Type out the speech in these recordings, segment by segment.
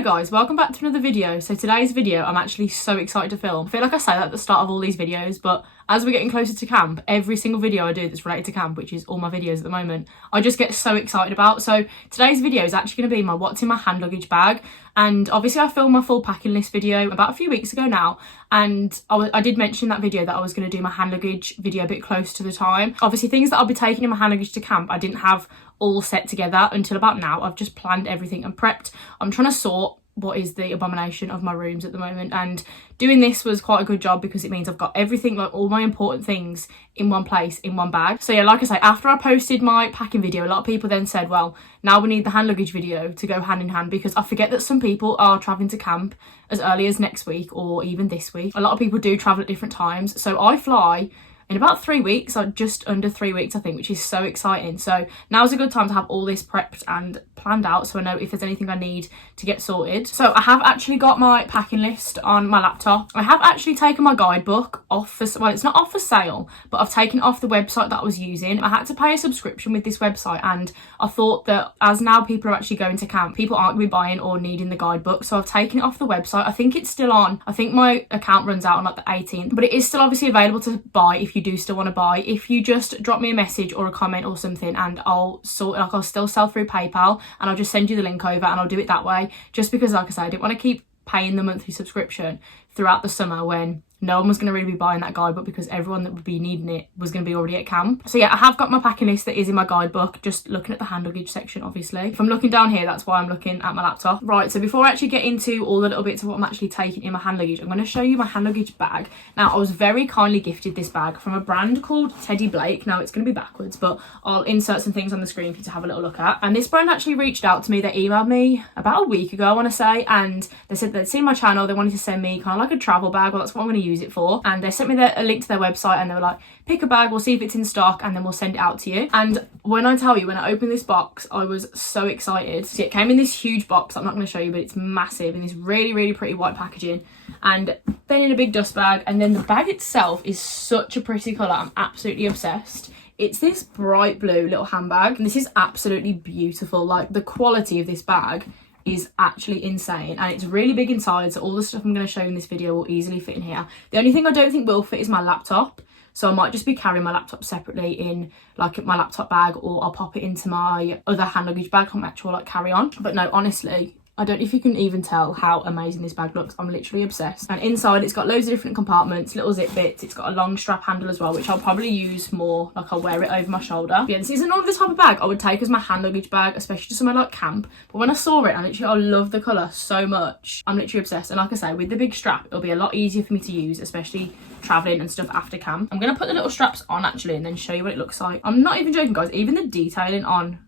Hello guys, welcome back to another video. So today's video I'm actually so excited to film. I feel like I say that at the start of all these videos, but as we're getting closer to camp, every single video I do that's related to camp, which is all my videos at the moment, I just get so excited about. So today's video is actually going to be my what's in my hand luggage bag. And obviously I filmed my full packing list video about a few weeks ago now, and I did mention in that video that I was going to do my hand luggage video a bit close to the time. Obviously things that I'll be taking in my hand luggage to camp I didn't have all set together until about now. I've just planned everything and prepped. I'm trying to sort what is the abomination of my rooms at the moment, and doing this was quite a good job because it means I've got everything, like all my important things, in one place, in one bag. So yeah, like I say, after I posted my packing video, a lot of people then said, well, now we need the hand luggage video to go hand in hand, because I forget that some people are traveling to camp as early as next week or even this week. A lot of people do travel at different times, so I fly in about 3 weeks, or just under 3 weeks I think, which is so exciting. So now's a good time to have all this prepped and planned out, so I know if there's anything I need to get sorted. So I have actually got my packing list on my laptop. I have actually taken my guidebook off for, well, it's not off for sale, but I've taken it off the website that I was using. I had to pay a subscription with this website, and I thought that as now people are actually going to camp, people aren't going to be buying or needing the guidebook, so I've taken it off the website. I think it's still on. I think my account runs out on like the 18th, but it is still obviously available to buy if you do still want to buy. If you just drop me a message or a comment or something, and I'll still sell through PayPal, and I'll just send you the link over and I'll do it that way, just because like I say, I didn't want to keep paying the monthly subscription throughout the summer when no one was going to really be buying that guidebook, because everyone that would be needing it was going to be already at camp. So yeah, I have got my packing list that is in my guidebook, just looking at the hand luggage section obviously. If I'm looking down here, that's why I'm looking at my laptop. Right, so before I actually get into all the little bits of what I'm actually taking in my hand luggage, I'm going to show you my hand luggage bag. Now, I was very kindly gifted this bag from a brand called Teddy Blake. Now, it's going to be backwards, but I'll insert some things on the screen for you to have a little look at. And this brand actually reached out to me. They emailed me about a week ago, I want to say, and they said they'd seen my channel. They wanted to send me kind of like a travel bag. Well, that's what I'm going to use it for. And they sent me a link to their website, and they were like, pick a bag, we'll see if it's in stock, and then we'll send it out to you. And when I tell you, when I opened this box, I was so excited. See, it came in this huge box I'm not going to show you, but it's massive, in this really, really pretty white packaging, and then in a big dust bag. And then the bag itself is such a pretty colour. I'm absolutely obsessed. It's this bright blue little handbag, and this is absolutely beautiful. Like, the quality of this bag is actually insane, and it's really big inside, so all the stuff I'm going to show you in this video will easily fit in here. The only thing I don't think will fit is my laptop, so I might just be carrying my laptop separately in like my laptop bag, or I'll pop it into my other hand luggage bag on my actual like carry on. But no, honestly, I don't know if you can even tell how amazing this bag looks. I'm literally obsessed. And inside it's got loads of different compartments, little zip bits. It's got a long strap handle as well, which I'll probably use more, like I'll wear it over my shoulder. But yeah, this isn't all the type of bag I would take as my hand luggage bag, especially to somewhere like camp. But when I saw it, I love the colour so much. I'm literally obsessed. And like I say, with the big strap, it'll be a lot easier for me to use, especially travelling and stuff after camp. I'm going to put the little straps on actually and then show you what it looks like. I'm not even joking, guys. Even the detailing on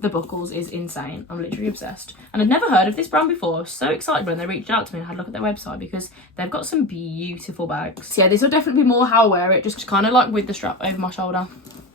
the buckles is insane. I'm literally obsessed, and I'd never heard of this brand before. I was so excited when they reached out to me and had a look at their website, because they've got some beautiful bags. So yeah, this will definitely be more how I wear it, just kind of like with the strap over my shoulder,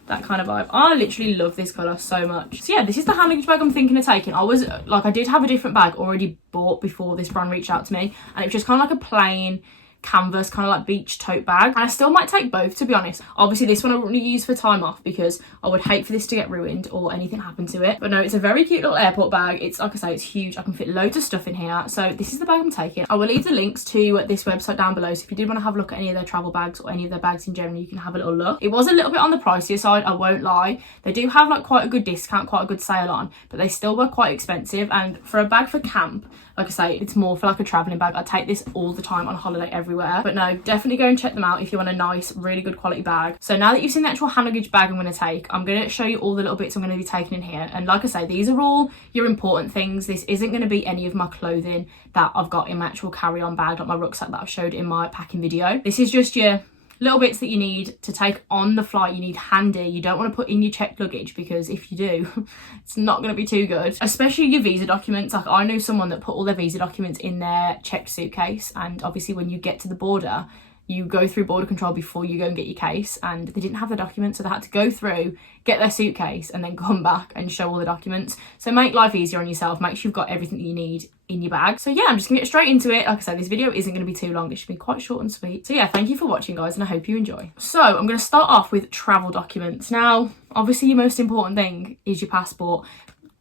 that kind of vibe. I literally love this colour so much. So yeah, this is the hand luggage bag I'm thinking of taking. I did have a different bag already bought before this brand reached out to me, and it was just kind of like a plain canvas kind of like beach tote bag, and I still might take both, to be honest. Obviously this one I wouldn't use for time off, because I would hate for this to get ruined or anything happen to it. But no, it's a very cute little airport bag. It's, like I say, it's huge. I can fit loads of stuff in here. So this is the bag I'm taking. I will leave the links to this website down below, so if you did want to have a look at any of their travel bags or any of their bags in general, you can have a little look. It was a little bit on the pricier side, I won't lie. They do have like quite a good discount, quite a good sale on, but they still were quite expensive. And for a bag for camp, like I say, it's more for like a travelling bag. I take this all the time on holiday everywhere. But no, definitely go and check them out if you want a nice, really good quality bag. So now that you've seen the actual hand luggage bag I'm going to take, I'm going to show you all the little bits I'm going to be taking in here. And like I say, these are all your important things. This isn't going to be any of my clothing that I've got in my actual carry-on bag, like my rucksack that I've showed in my packing video. This is just your little bits that you need to take on the flight. You need handy. You don't want to put in your checked luggage, because if you do, it's not going to be too good, especially your visa documents. Like, I know someone that put all their visa documents in their checked suitcase, and obviously when you get to the border, you go through border control before you go and get your case, and they didn't have the documents, so they had to go through, get their suitcase, and then come back and show all the documents. So make life easier on yourself. Make sure you've got everything that you need in your bag. So yeah, I'm just gonna get straight into it. Like I said, this video isn't gonna be too long. It should be quite short and sweet. So yeah, thank you for watching, guys, and I hope you enjoy. So I'm gonna start off with travel documents. Now, obviously your most important thing is your passport.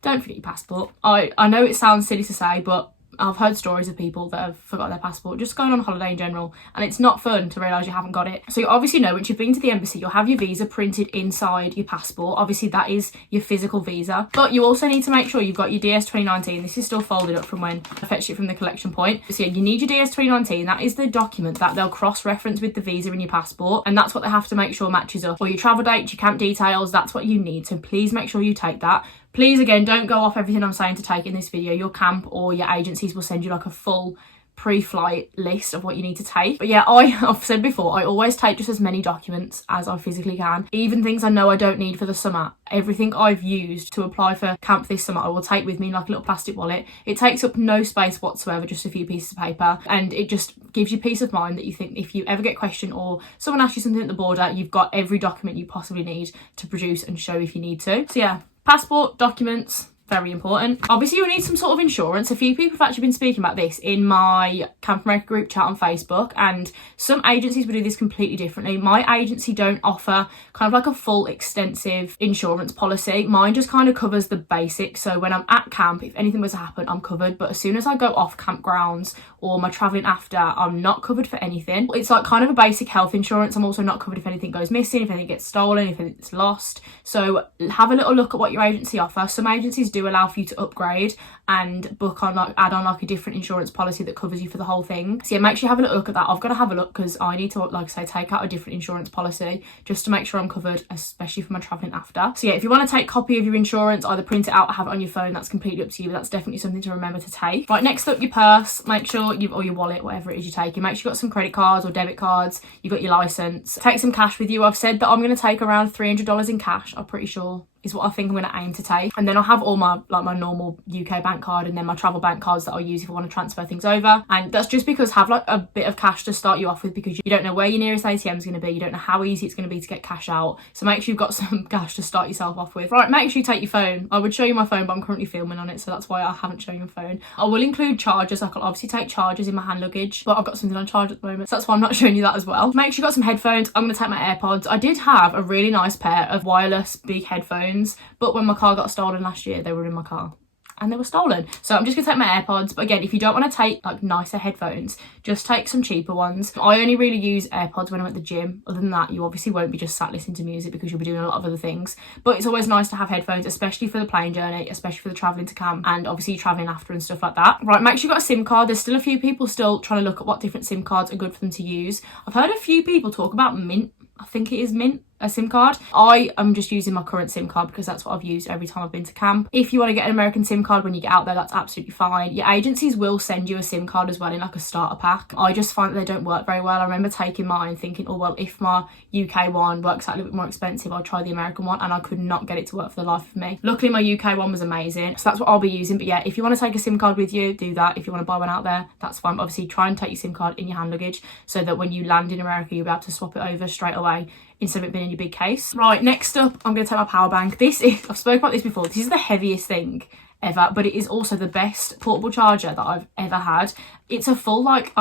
Don't forget your passport. I know it sounds silly to say, but I've heard stories of people that have forgot their passport just going on holiday in general, and it's not fun to realise you haven't got it. So you obviously know once you've been to the embassy, you'll have your visa printed inside your passport. Obviously that is your physical visa, but you also need to make sure you've got your DS 2019. This is still folded up from when I fetched it from the collection point. So yeah, you need your DS 2019. That is the document that they'll cross-reference with the visa in your passport, and that's what they have to make sure matches up. Or your travel dates, your camp details, that's what you need. So please make sure you take that. Please, again, don't go off everything I'm saying to take in this video. Your camp or your agencies will send you like a full pre-flight list of what you need to take. But yeah, I've said before, I always take just as many documents as I physically can. Even things I know I don't need for the summer. Everything I've used to apply for camp this summer, I will take with me in like a little plastic wallet. It takes up no space whatsoever, just a few pieces of paper. And it just gives you peace of mind that you think if you ever get questioned or someone asks you something at the border, you've got every document you possibly need to produce and show if you need to. So yeah, passport, documents, very important. Obviously you'll need some sort of insurance. A few people have actually been speaking about this in my Camp America group chat on Facebook, and some agencies will do this completely differently. My agency don't offer kind of like a full extensive insurance policy. Mine just kind of covers the basics. So when I'm at camp, if anything was to happen, I'm covered, but as soon as I go off campgrounds or my traveling after, I'm not covered for anything. It's like kind of a basic health insurance. I'm also not covered if anything goes missing, if anything gets stolen, if it's lost. So have a little look at what your agency offer. Some agencies do allow for you to upgrade and book on like add on like a different insurance policy that covers you for the whole thing. So yeah, make sure you have a little look at that. I've got to have a look because I need to, like I say, take out a different insurance policy just to make sure I'm covered, especially for my travelling after. So yeah, if you want to take a copy of your insurance, either print it out or have it on your phone, that's completely up to you, but that's definitely something to remember to take. Right, next up, your purse. Make sure you've, or your wallet, whatever it is you're taking, make sure you've got some credit cards or debit cards, you've got your license. Take some cash with you. I've said that I'm going to take around $300 in cash, I'm pretty sure is what I think I'm going to aim to take. And then I'll have all my my normal UK bank card and then my travel bank cards that I'll use if I want to transfer things over. And that's just because have like a bit of cash to start you off with, because you don't know where your nearest ATM is going to be, you don't know how easy it's going to be to get cash out. So make sure you've got some cash to start yourself off with. Right, make sure you take your phone. I would show you my phone, but I'm currently filming on it, so that's why I haven't shown you my phone. I will include chargers. I can obviously take chargers in my hand luggage, but I've got something on charge at the moment, so that's why I'm not showing you that as well. Make sure you've got some headphones. I'm going to take my AirPods. I did have a really nice pair of wireless big headphones, but when my car got stolen last year, they were in my car and they were stolen. So I'm just gonna take my AirPods. But again, if you don't want to take like nicer headphones, just take some cheaper ones. I only really use AirPods when I'm at the gym. Other than that, you obviously won't be just sat listening to music because you'll be doing a lot of other things. But it's always nice to have headphones, especially for the plane journey, especially for the traveling to camp and obviously traveling after and stuff like that. Right, make sure you've got a SIM card. There's still a few people still trying to look at what different SIM cards are good for them to use. I've heard a few people talk about Mint. I think it is Mint, a SIM card. I am just using my current SIM card because that's what I've used every time I've been to camp. If you want to get an American SIM card when you get out there, that's absolutely fine. Your agencies will send you a SIM card as well in like a starter pack. I just find that they don't work very well. I remember taking mine thinking, oh well, if my UK one works out a little bit more expensive, I'll try the American one, and I could not get it to work for the life of me. Luckily my UK one was amazing, so that's what I'll be using. But yeah, if you want to take a SIM card with you, do that. If you want to buy one out there, that's fine. But obviously try and take your SIM card in your hand luggage so that when you land in America, you'll be able to swap it over straight away instead of it being in your big case. Right, next up, I'm going to take my power bank. This is, I've spoken about this before, this is the heaviest thing ever, but it is also the best portable charger that I've ever had. It's a full, like,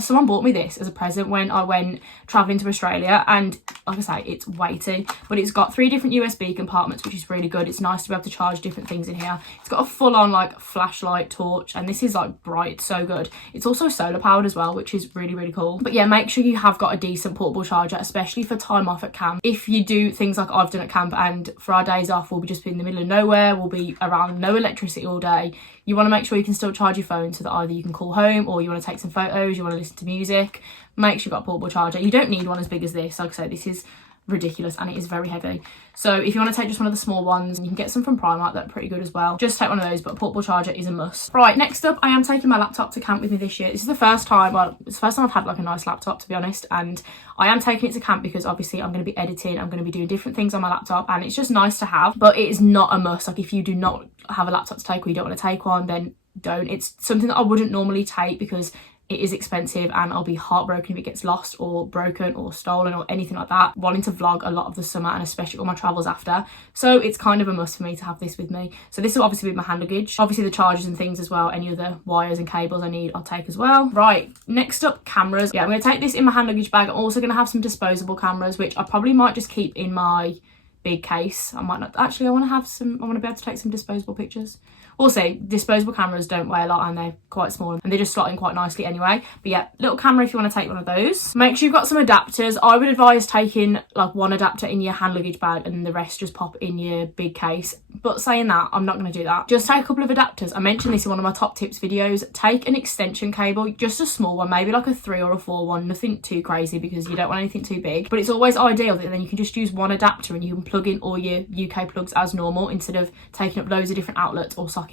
someone bought me this as a present when I went travelling to Australia, and like I say, it's weighty, but it's got 3 different USB compartments, which is really good. It's nice to be able to charge different things in here. It's got a full-on like flashlight torch, and this is like bright. It's so good. It's also solar powered as well, which is really, really cool. But yeah, make sure you have got a decent portable charger, especially for time off at camp. If you do things like I've done at camp, and for our days off, we'll be just in the middle of nowhere, we'll be around no electricity all day, you want to make sure you can still charge your phone so that either you can call home or you want to take some photos, you want to listen to music. Make sure you've got a portable charger. You don't need one as big as this. Like I say, this is ridiculous and it is very heavy. So if you want to take just one of the small ones, you can get some from Primark that are pretty good as well. Just take one of those, but a portable charger is a must. Right, next up, I am taking my laptop to camp with me this year. This is the first time, well, it's the first time I've had like a nice laptop, to be honest, and I am taking it to camp because obviously I'm going to be editing, I'm going to be doing different things on my laptop, and it's just nice to have, but it is not a must. Like if you do not have a laptop to take, or you don't want to take one, then don't. It's something that I wouldn't normally take because it is expensive and I'll be heartbroken if it gets lost or broken or stolen or anything like that. Wanting to vlog a lot of the summer and especially all my travels after. So it's kind of a must for me to have this with me. So this will obviously be my hand luggage. Obviously the chargers and things as well. Any other wires and cables I need, I'll take as well. Right, next up, cameras. Yeah, I'm going to take this in my hand luggage bag. I'm also going to have some disposable cameras, which I probably might just keep in my big case. I might not actually, I want to be able to take some disposable pictures. Also, disposable cameras don't weigh a lot and they're quite small and they just slot in quite nicely anyway. But yeah, little camera if you want to take one of those. Make sure you've got some adapters. I would advise taking like one adapter in your hand luggage bag and the rest just pop in your big case. But saying that, I'm not going to do that. Just take a couple of adapters. I mentioned this in one of my top tips videos. Take an extension cable, just a small one, maybe like a 3 or a 4 one, nothing too crazy because you don't want anything too big. But it's always ideal that then you can just use one adapter and you can plug in all your UK plugs as normal instead of taking up loads of different outlets or sockets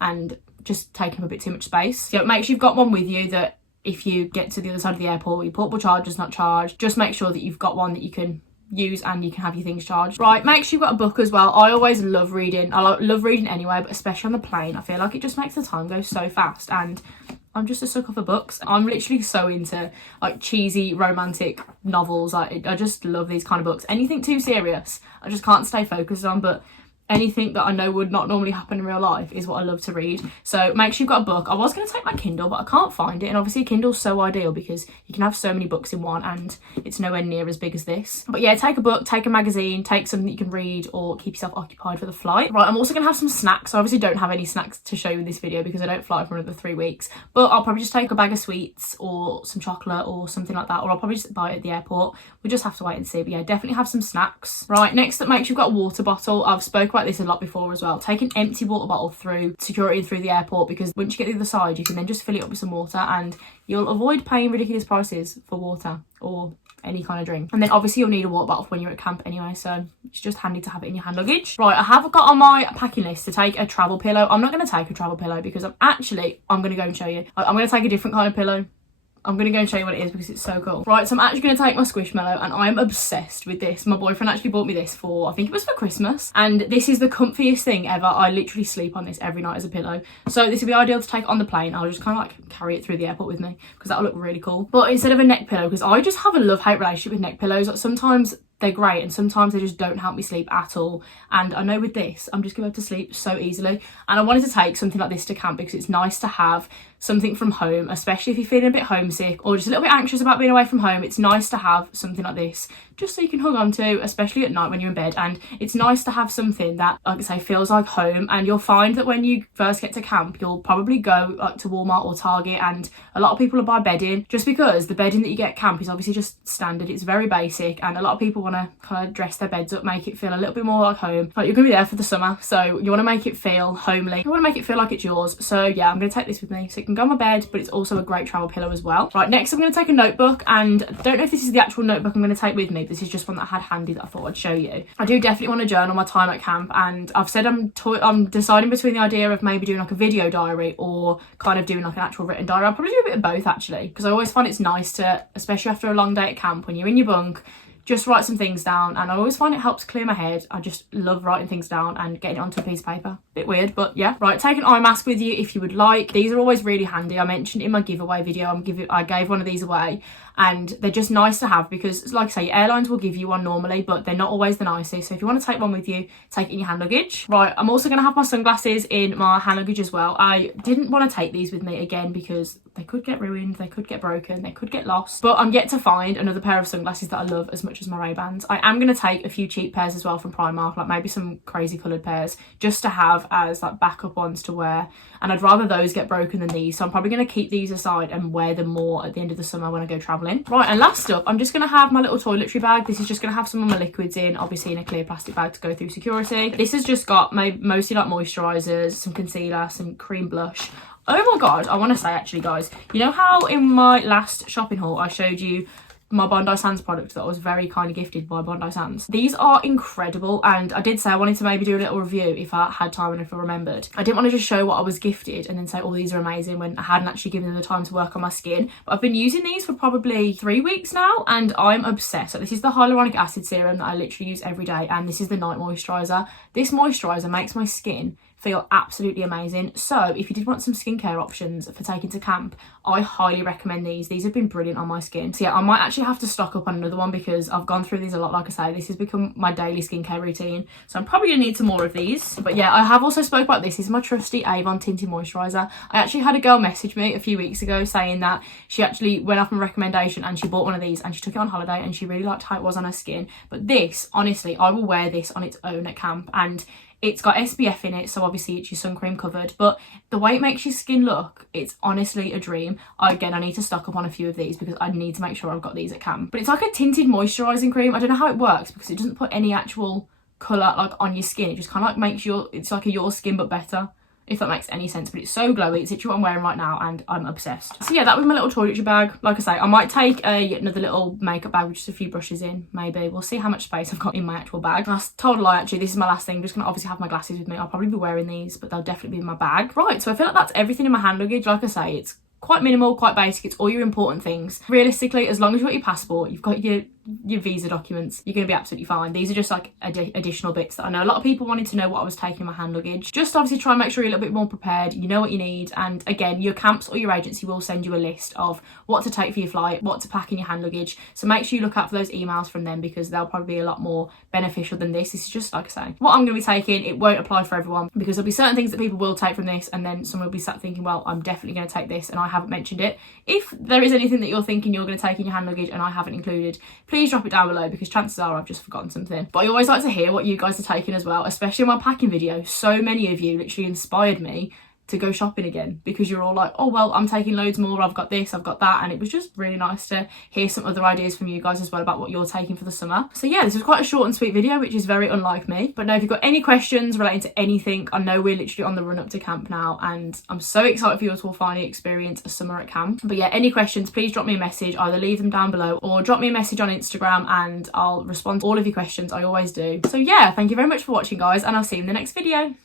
and just taking up a bit too much space. So make sure you've got one with you that if you get to the other side of the airport, your portable charger's not charged, just make sure that you've got one that you can use and you can have your things charged. Right, make sure you've got a book as well. I always love reading. I love reading anyway, but especially on the plane, I feel like it just makes the time go so fast, and I'm just a sucker for books. I'm literally so into like cheesy romantic novels. I just love these kind of books. Anything too serious, I just can't stay focused on, but anything that I know would not normally happen in real life is what I love to read. So make sure you've got a book. I was going to take my Kindle, but I can't find it. And obviously Kindle's so ideal because you can have so many books in one and it's nowhere near as big as this. But yeah, take a book, take a magazine, take something that you can read or keep yourself occupied for the flight. Right, I'm also going to have some snacks. I obviously don't have any snacks to show you in this video because I don't fly for another 3 weeks. But I'll probably just take a bag of sweets or some chocolate or something like that. Or I'll probably just buy it at the airport. We'll just have to wait and see. But yeah, definitely have some snacks. Right, next up, make sure you've got a water bottle. I've spoke about this a lot before as well. Take an empty water bottle through security and through the airport because once you get to the other side you can then just fill it up with some water and you'll avoid paying ridiculous prices for water or any kind of drink. And then obviously you'll need a water bottle when you're at camp anyway, so it's just handy to have it in your hand luggage. Right, I have got on my packing list to take a travel pillow. I'm not going to take a travel pillow because I'm going to go and show you. I'm going to take a different kind of pillow. I'm going to go and show you what it is because it's so cool. Right, so I'm actually going to take my Squishmallow and I'm obsessed with this. My boyfriend actually bought me this for, I think it was for Christmas. And this is the comfiest thing ever. I literally sleep on this every night as a pillow. So this would be ideal to take on the plane. I'll just kind of like carry it through the airport with me because that'll look really cool. But instead of a neck pillow, because I just have a love-hate relationship with neck pillows. Like sometimes they're great and sometimes they just don't help me sleep at all. And I know with this, I'm just going to be able to sleep so easily. And I wanted to take something like this to camp because it's nice to have something from home, especially if you're feeling a bit homesick or just a little bit anxious about being away from home. It's nice to have something like this just so you can hug on to, especially at night when you're in bed. And it's nice to have something that, like I say, feels like home. And you'll find that when you first get to camp, you'll probably go like to Walmart or Target, and a lot of people will buy bedding just because the bedding that you get at camp is obviously just standard. It's very basic, and a lot of people want to kind of dress their beds up, make it feel a little bit more like home. Like you're going to be there for the summer, so you want to make it feel homely. You want to make it feel like it's yours. So yeah, I'm going to take this with me so it can go on my bed, but it's also a great travel pillow as well. Right, next I'm going to take a notebook, and I don't know if this is the actual notebook I'm going to take with me. This is just one that I had handy that I thought I'd show you. I do definitely want to journal my time at camp, and I've said I'm deciding between the idea of maybe doing like a video diary or kind of doing like an actual written diary. I'll probably do a bit of both actually, because I always find it's nice to, especially after a long day at camp, when you're in your bunk, just write some things down, and I always find it helps clear my head. I just love writing things down and getting it onto a piece of paper. Bit weird, but yeah. Right, take an eye mask with you if you would like. These are always really handy. I mentioned in my giveaway video, I gave one of these away, and they're just nice to have because, like I say, airlines will give you one normally, but they're not always the nicest. So if you want to take one with you, take it in your hand luggage. Right, I'm also going to have my sunglasses in my hand luggage as well. I didn't want to take these with me again because they could get ruined, they could get broken, they could get lost. But I'm yet to find another pair of sunglasses that I love as much as my Ray-Bans. I am going to take a few cheap pairs as well from Primark, like maybe some crazy coloured pairs, just to have as like backup ones to wear. And I'd rather those get broken than these, so I'm probably going to keep these aside and wear them more at the end of the summer when I go travelling. Right, and last up, I'm just going to have my little toiletry bag. This is just going to have some of my liquids in, obviously in a clear plastic bag to go through security. This has just got mostly like moisturisers, some concealer, some cream blush. Oh my god, I want to say actually guys, you know how in my last shopping haul I showed you my Bondi Sands product that I was very kindly gifted by Bondi Sands? These are incredible, and I did say I wanted to maybe do a little review if I had time and if I remembered. I didn't want to just show what I was gifted and then say, oh, these are amazing, when I hadn't actually given them the time to work on my skin. But I've been using these for probably 3 weeks now, and I'm obsessed. So this is the hyaluronic acid serum that I literally use every day, and this is the night moisturiser. This moisturiser makes my skin feel absolutely amazing. So if you did want some skincare options for taking to camp, I highly recommend these. These have been brilliant on my skin. So yeah, I might actually have to stock up on another one because I've gone through these a lot. Like I say, this has become my daily skincare routine, so I'm probably gonna need some more of these. But yeah, I have also spoke about this. This is my trusty Avon tinted moisturizer. I actually had a girl message me a few weeks ago saying that she actually went off my recommendation and she bought one of these and she took it on holiday and she really liked how it was on her skin. But this, honestly, I will wear this on its own at camp, and it's got SPF in it, so obviously it's your sun cream covered, but the way it makes your skin look, it's honestly a dream. Again, I need to stock up on a few of these because I need to make sure I've got these at camp. But it's like a tinted moisturising cream. I don't know how it works because it doesn't put any actual colour like on your skin. It just kind of like makes it's like your skin but better, if that makes any sense. But it's so glowy. It's literally what I'm wearing right now and I'm obsessed. So yeah, that was my little toiletry bag. Like I say, I might take another little makeup bag with just a few brushes in, maybe. We'll see how much space I've got in my actual bag. And I told a lie, actually, this is my last thing. I'm just gonna obviously have my glasses with me. I'll probably be wearing these, but they'll definitely be in my bag. Right, so I feel like that's everything in my hand luggage. Like I say, it's quite minimal, quite basic. It's all your important things. Realistically, as long as you've got your passport, you've got your visa documents, you're going to be absolutely fine. These are just like additional bits that I know a lot of people wanted to know what I was taking in my hand luggage. Just obviously try and make sure you're a little bit more prepared, you know what you need. And again, your camps or your agency will send you a list of what to take for your flight, what to pack in your hand luggage. So make sure you look out for those emails from them because they'll probably be a lot more beneficial than this. This is just, like I say, what I'm going to be taking. It won't apply for everyone because there'll be certain things that people will take from this and then someone will be sat thinking, well, I'm definitely going to take this and I haven't mentioned it. If there is anything that you're thinking you're going to take in your hand luggage and I haven't included, please drop it down below because chances are I've just forgotten something. But I always like to hear what you guys are taking as well, especially in my packing video. So many of you literally inspired me to go shopping again because you're all like, oh well, I'm taking loads more, I've got this, I've got that. And it was just really nice to hear some other ideas from you guys as well about what you're taking for the summer. So yeah, this was quite a short and sweet video, which is very unlike me. But no, if you've got any questions relating to anything, I know we're literally on the run up to camp now and I'm so excited for you to all finally experience a summer at camp. But yeah, any questions, please drop me a message, either leave them down below or drop me a message on Instagram and I'll respond to all of your questions. I always do. So yeah, thank you very much for watching guys and I'll see you in the next video.